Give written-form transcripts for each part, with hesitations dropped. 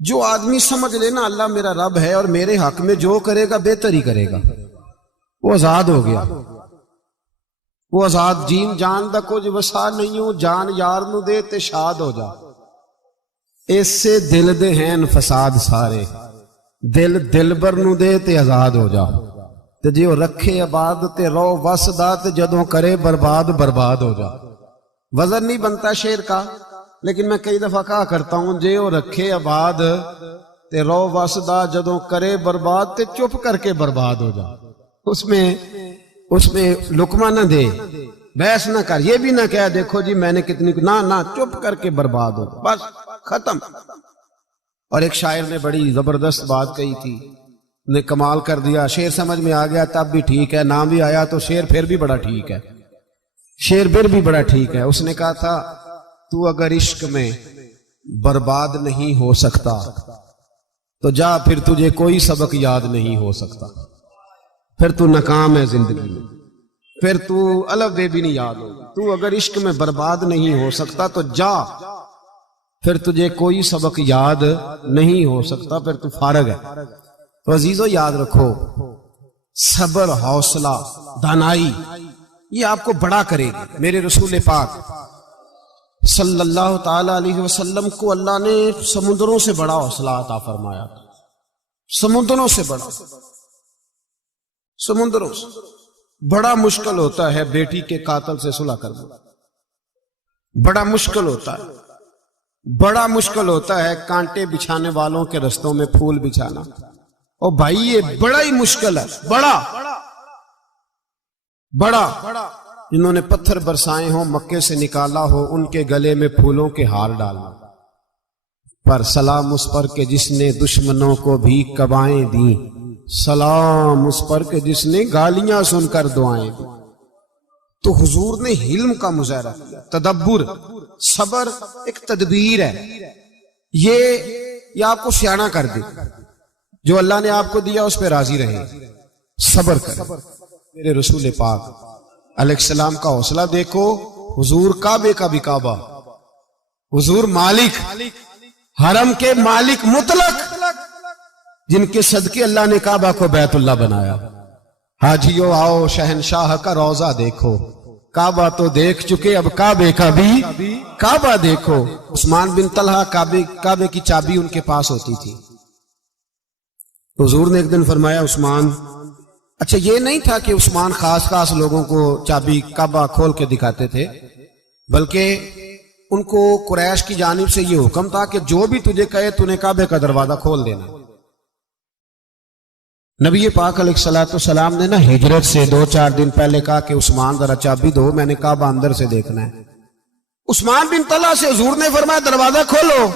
जो आदमी समझ लेना अल्लाह मेरा रब है और मेरे हक में जो करेगा बेहतर ही करेगा, वो आजाद हो गया। वो आजाद जीन जान दा कुछ वसा नहीं हो, जान यार नू दे ते शाद हो जा। इससे दिल दे हैं फसाद सारे, दिल दिलबर नू दे ते आजाद हो जा। ते जे रखे आबाद ते रो वसदा, ते जदों करे बर्बाद बर्बाद हो जा। वजन नहीं बनता शेर का, लेकिन मैं कई दफा कहा करता हूं, जे वो रखे आबाद ते रो वसदा, जदों करे बर्बाद ते चुप करके बर्बाद हो जा। उसमें लुकमा ना दे, बहस ना कर, ये भी ना कह देखो जी मैंने कितनी, ना ना, चुप करके बर्बाद हो, बस खत्म। और एक शायर ने बड़ी जबरदस्त बात कही थी, ने कमाल कर दिया। शेर समझ में आ गया तब भी ठीक है, ना भी आया तो शेर फिर भी बड़ा ठीक है, शेर फिर भी बड़ा ठीक है। उसने कहा था, तू अगर इश्क में बर्बाद नहीं हो सकता तो जा, फिर तुझे कोई सबक याद नहीं हो सकता, फिर तू नाकाम है जिंदगी में, फिर तू अलग बे भी नहीं याद होगा। तू अगर इश्क में बर्बाद नहीं हो सकता तो जा, फिर तुझे कोई सबक याद नहीं हो सकता, फिर तू फारग है। तो अजीजों याद रखो, सब्र, हौसला, दानाई, ये आपको बड़ा करेगी। मेरे रसूल पाक सल्लल्लाहु ताला अलैहि वसल्लम को अल्लाह ने समुद्रों से बड़ा हौसला अता फरमाया, समुद्रों से बड़ा, समुद्रों से बड़ा। मुश्किल होता है बेटी के कातिल से सुलह करना, बड़ा मुश्किल होता है, बड़ा मुश्किल होता है कांटे बिछाने वालों के रस्तों में फूल बिछाना। और भाई ये बड़ा ही मुश्किल है, बड़ा बड़ा। जिन्होंने पत्थर बरसाए हो, मक्के से निकाला हो, उनके गले में फूलों के हार डालना। पर सलाम उस पर के जिसने दुश्मनों को भी कबाएं दी, सलाम उस पर के जिसने गालियां सुनकर दुआएं दी। तो हुजूर ने हिल्म का मुजाहरा किया, तदब्बुर, सबर एक तदबीर है। ये आपको सियाना कर दे, जो अल्लाह ने आपको दिया उस पर राजी रहे, सबर करें। मेरे रसूल पाक अलैहिस्सलाम का हौसला देखो। हुजूर काबे का भी काबा, हुजूर मालिक, हरम के मालिक मुतलक, जिनके सदके अल्लाह ने काबा को बैतुल्लाह बनाया। हाजियो आओ शहनशाह का रोजा देखो, काबा तो देख चुके अब काबे का भी काबा देखो। उस्मान बिन तलहा काबे की चाबी उनके पास होती थी। हुजूर ने एक दिन फरमाया, उस्मान, अच्छा ये नहीं था कि उस्मान खास लोगों को चाबी काबा खोल के दिखाते थे, बल्कि उनको कुरैश की जानिब से ये हुक्म था कि जो भी तुझे कहे तूने काबे का दरवाजा खोल देना। नबी पाक अलैहिस्सलाम ने ना हिजरत से 2-4 दिन पहले कहा कि उस्मान जरा चाबी दो, मैंने काबा अंदर से देखना है। उस्मान बिन तलहा से हुजूर ने फरमाया दरवाजा खोलो,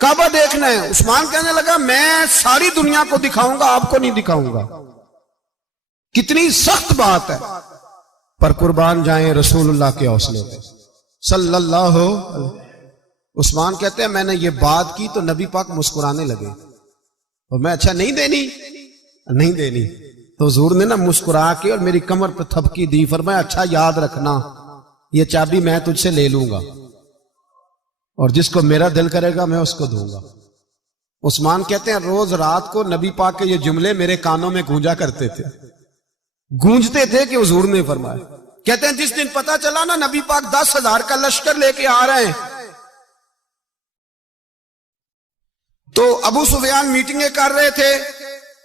काबा देखना है। उस्मान कहने लगा, मैं सारी दुनिया को दिखाऊंगा, आपको नहीं दिखाऊंगा। कितनी सख्त बात है, पर कुर्बान जाएं रसूलुल्लाह के हौसले पे सल्लल्लाहु। उस्मान कहते हैं मैंने ये बात की तो नबी पाक मुस्कुराने लगे, और मैं अच्छा नहीं देनी। तो हुजूर ने ना मुस्कुरा के और मेरी कमर पर थपकी दी, फरमाया अच्छा याद रखना, ये चाबी मैं तुझसे ले लूंगा और जिसको मेरा दिल करेगा मैं उसको दूंगा। उस्मान कहते हैं रोज रात को नबी पाक के ये जुमले मेरे कानों में गूंजा करते थे, गूंजते थे कि हुजूर ने फरमाया। कहते हैं जिस दिन पता चला ना नबी पाक 10,000 का लश्कर लेके आ रहे हैं, तो अबू सुफियान मीटिंगें कर रहे थे,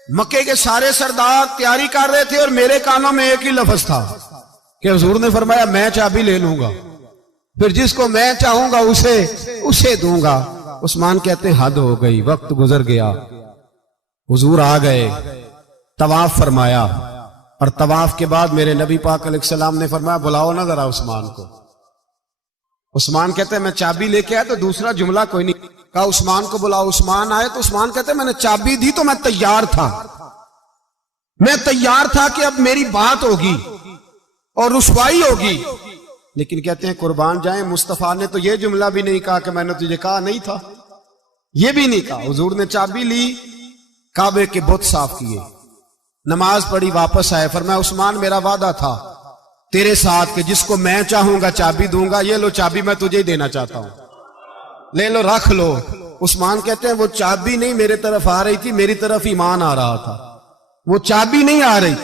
मक्के के सारे सरदार तैयारी कर रहे थे, और मेरे कानों में एक ही लफ्ज था कि हुजूर ने फरमाया मैं चाबी ले लूंगा, फिर जिसको मैं चाहूंगा उसे दूंगा। उस्मान कहते हैं हद हो गई, वक्त गुजर गया। हुजूर आ गए, तवाफ फरमाया, और तवाफ के बाद मेरे नबी पाक अलैहिस्सलाम ने फरमाया बुलाओ ना जरा उस्मान को। उस्मान कहते हैं मैं चाबी लेके आया, तो दूसरा जुमला कोई नहीं कहा, उस्मान को बुलाओ। उस्मान आए तो उस्मान कहते हैं मैंने चाबी दी तो मैं तैयार था कि अब मेरी बात होगी और रुसवाई होगी। लेकिन कहते हैं कुर्बान जाए मुस्तफा ने तो ये जुमला भी नहीं कहा कि मैंने तुझे कहा नहीं था, ये भी नहीं कहा। हुजूर ने चाबी ली, काबे के बुत साफ किए, नमाज पढ़ी, वापस आए। फरमाया उस्मान मेरा वादा था तेरे साथ कि जिसको मैं चाहूंगा चाबी दूंगा, ये लो चाबी मैं तुझे ही देना चाहता हूं, ले लो रख लो। उस्मान कहते हैं वो चाबी नहीं मेरे तरफ आ रही थी, मेरी तरफ ईमान आ रहा था। वो चाबी नहीं आ रही,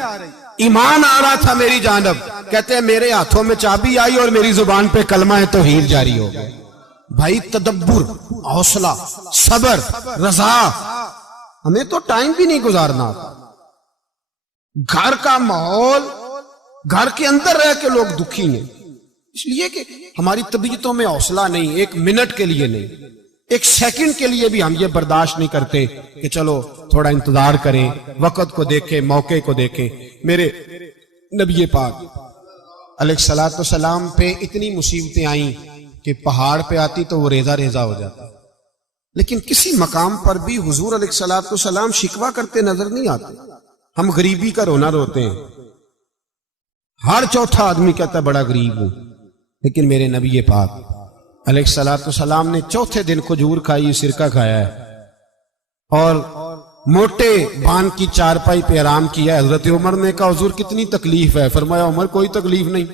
ईमान आ रहा था मेरी जानब। कहते हैं मेरे हाथों में चाबी आई और मेरी जुबान पे कलमा है तौहीद जारी हो गया। भाई तदब्बुर, हौसला, सबर, रजा, हमें तो टाइम भी नहीं गुजारना था। घर का माहौल, घर के अंदर रह के लोग दुखी हैं, इसलिए कि हमारी तबीयतों में हौसला नहीं, एक मिनट के लिए नहीं, एक सेकंड के लिए भी हम ये बर्दाश्त नहीं करते कि चलो थोड़ा इंतजार करें, वक्त को देखें, मौके को देखें। मेरे नबी पाक अलैहिस्सलातु सलाम पे इतनी मुसीबतें आई कि पहाड़ पे आती तो वो रेजा रेजा हो जाता, लेकिन किसी मकाम पर भी हुजूर अलैहिस्सलातु सलाम शिकवा करते नजर नहीं आते। हम गरीबी का रोना रोते हैं, हर चौथा आदमी कहता है बड़ा गरीब हूं, लेकिन मेरे नबी पाक अलैहिस्सलातु सलाम ने चौथे दिन खजूर खाई, सिरका खाया है और मोटे बान की चारपाई पे आराम किया। हजरत उमर ने कहा हुजूर कितनी तकलीफ है? फरमाया उमर कोई तकलीफ नहीं,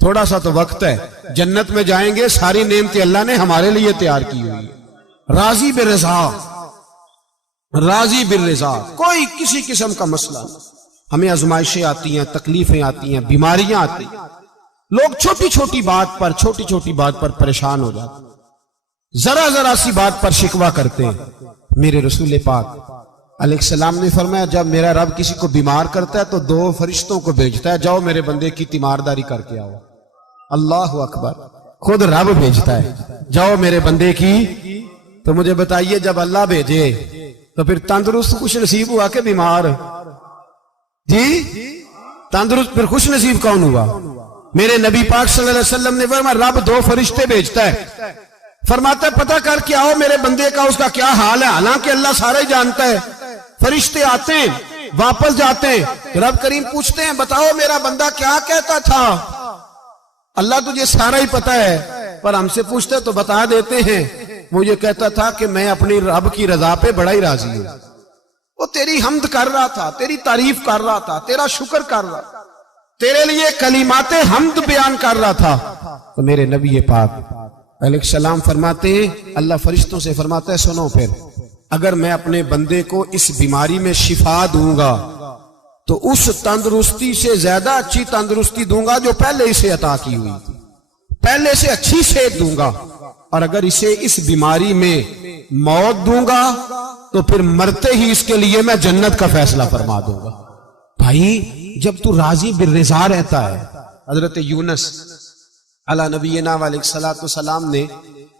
थोड़ा सा तो वक्त है, जन्नत में जाएंगे, सारी नेमतें अल्लाह ने हमारे लिए तैयार की हुई है। राजी बिरज़ा, राजी बिरज़ा, कोई किसी किस्म का मसला नहीं। हमें आजमाइशें आती हैं, तकलीफें आती हैं, बीमारियां आती हैं, लोग छोटी छोटी बात पर परेशान हो जाते हैं, जरा जरा सी बात पर शिकवा करते हैं। मेरे रसूल पाक अलैहिस्सलाम ने फरमाया जब मेरा रब किसी को बीमार करता है तो 2 फरिश्तों को भेजता है, जाओ मेरे बंदे की तीमारदारी करके आओ। अल्लाह अकबर, खुद रब भेजता है, जाओ मेरे बंदे की। तो मुझे बताइए जब अल्लाह भेजे तो फिर तंदुरुस्त खुश नसीब हुआ कि बीमार? जी तंदुरुस्त फिर खुश नसीब कौन हुआ? मेरे नबी पाक सल्लल्लाहु अलैहि वसल्लम ने फरमाया रब 2 फरिश्ते भेजता है, फरमाता है पता करके आओ मेरे बंदे का उसका क्या हाल है। हालांकि अल्लाह सारा ही जानता है। फरिश्ते आते हैं, वापस जाते हैं, रब करीम पूछते हैं बताओ मेरा बंदा क्या कहता था? अल्लाह तुझे सारा ही पता है, पर हमसे पूछते तो बता देते हैं। वो ये कहता था कि मैं अपनी रब की रजा पे बड़ा ही राजी हूं। वो तेरी हमद कर रहा था, तेरी तारीफ कर रहा था, तेरा शुक्र कर रहा था, तेरे लिए कलीमाते हमद बयान कर रहा था। तो मेरे नबी पाक अलैहिस्सलाम फरमाते हैं, अल्लाह फरिश्तों से फरमाता है सुनो फिर, अगर मैं अपने बंदे को इस बीमारी में शिफा दूंगा तो उस तंदुरुस्ती से ज्यादा अच्छी तंदुरुस्ती दूंगा जो पहले इसे अता की हुई थी, पहले से अच्छी सेहत दूंगा। और अगर इसे इस बीमारी में मौत दूंगा तो फिर मरते ही इसके लिए मैं जन्नत का फैसला फरमा दूंगा। भाई जब तू राजी बिर्रिज़ा रहता है। हजरत यूनुस अला नबीना अलैहिस्सलातु सलाम ने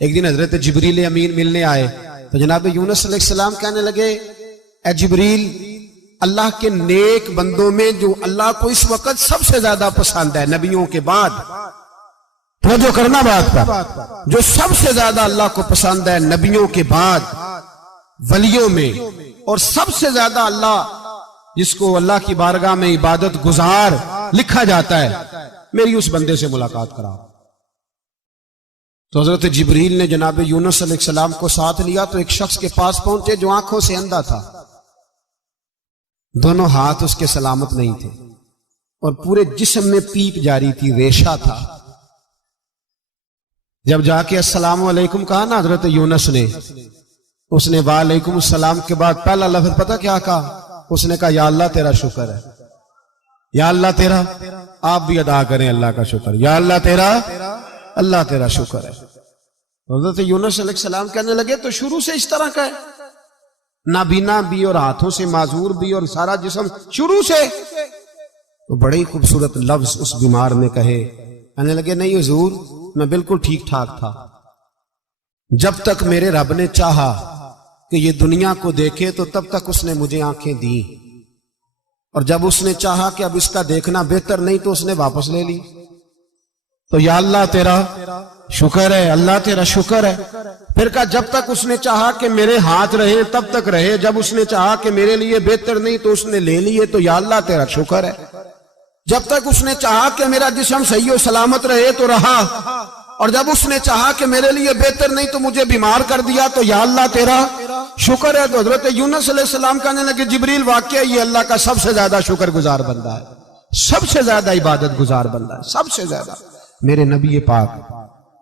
एक दिन हजरत जिब्रील अमीन मिलने आए तो जनाब यूनुस अलैहिस्सलाम कहने लगे ए जिब्रील, अल्लाह के नेक बंदों में जो अल्लाह को इस वक्त सबसे ज्यादा पसंद है नबियों के बाद, तो जो करना बात का, जो सबसे ज्यादा अल्लाह को पसंद है नबियों के बाद वलियों में, और सबसे ज्यादा अल्लाह जिसको अल्लाह की बारगाह में इबादत गुजार लिखा जाता है, मेरी उस बंदे से मुलाकात कराओ। तो हजरत जिब्रील ने जनाब यूनुस अलैहिस्सलाम को साथ लिया तो एक शख्स के पास पहुंचे जो आंखों से अंधा था, दोनों हाथ उसके सलामत नहीं थे और पूरे जिस्म में पीप जारी थी, रेशा था। जब जाके अस्सलाम वालेकुम कहा ना हजरत यूनुस ने, उसने वालेकुम सलाम के बाद पहला लफ्ज पता क्या कहा? उसने कहा या अल्लाह तेरा शुक्र है, या अल्लाह तेरा, आप भी अदा करें अल्लाह का शुक्र, या अल्लाह तेरा, अल्लाह तेरा शुक्र है। हजरत यूनुस अलैहिस्सलाम कहने लगे तो शुरू से इस तरह का है, नाबीना भी और हाथों से माजूर भी और सारा जिस्म शुरू से। तो बड़े ही खूबसूरत लफ्ज उस बीमार ने कहे, कहने लगे नहीं हुजूर मैं बिल्कुल ठीक ठाक था, जब तक मेरे रब ने चाहा कि ये दुनिया को देखे तो तब तक उसने मुझे आंखें दी, और जब उसने चाहा कि अब इसका देखना बेहतर नहीं तो उसने वापस ले ली। तो या अल्लाह तेरा शुक्र है, अल्लाह तेरा शुक्र है। फिर कहा जब तक उसने चाहा कि मेरे हाथ रहे तब तक रहे, जब उसने चाहा कि मेरे लिए बेहतर नहीं तो उसने ले लिए, तो या अल्लाह तेरा शुक्र है। जब तक उसने चाहा कि मेरा जिस्म सही और सलामत रहे तो रहा, और जब उसने चाहा कि मेरे लिए बेहतर नहीं तो मुझे बीमार कर दिया, तो या अल्लाह तेरा शुक्र है। तो हजरत यूनुस अलैहिस्सलाम कहने लगे जिब्रील वाकई ये अल्लाह का सबसे ज्यादा शुक्रगुजार बंदा है, सबसे ज्यादा इबादत गुजार बंदा है, सबसे ज्यादा। मेरे नबी पाक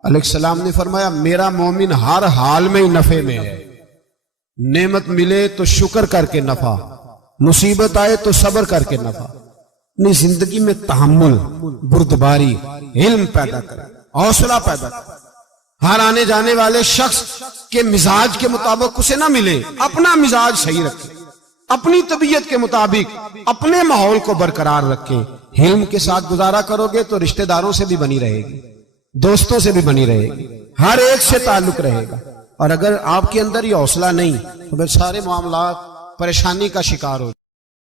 अलैहिस्सलाम ने फरमाया मेरा मोमिन हर हाल में ही नफे में है। नेमत मिले तो शुक्र करके नफा, मुसीबत आए तो सब्र करके नफा। अपनी जिंदगी में तहम्मुल, बुर्दबारी, इल्म पैदा करे, हौसला पैदा करे। हर आने जाने वाले शख्स के मिजाज के मुताबिक उसे ना मिले, अपना मिजाज सही रखे, अपनी तबीयत के मुताबिक अपने माहौल को बरकरार रखे। हिल्म के साथ गुजारा करोगे तो रिश्तेदारों से भी बनी रहेगी, दोस्तों से भी बनी रहेगी, हर एक से ताल्लुक रहेगा। और अगर आपके अंदर ये हौसला नहीं तो फिर सारे मामला परेशानी का शिकार हो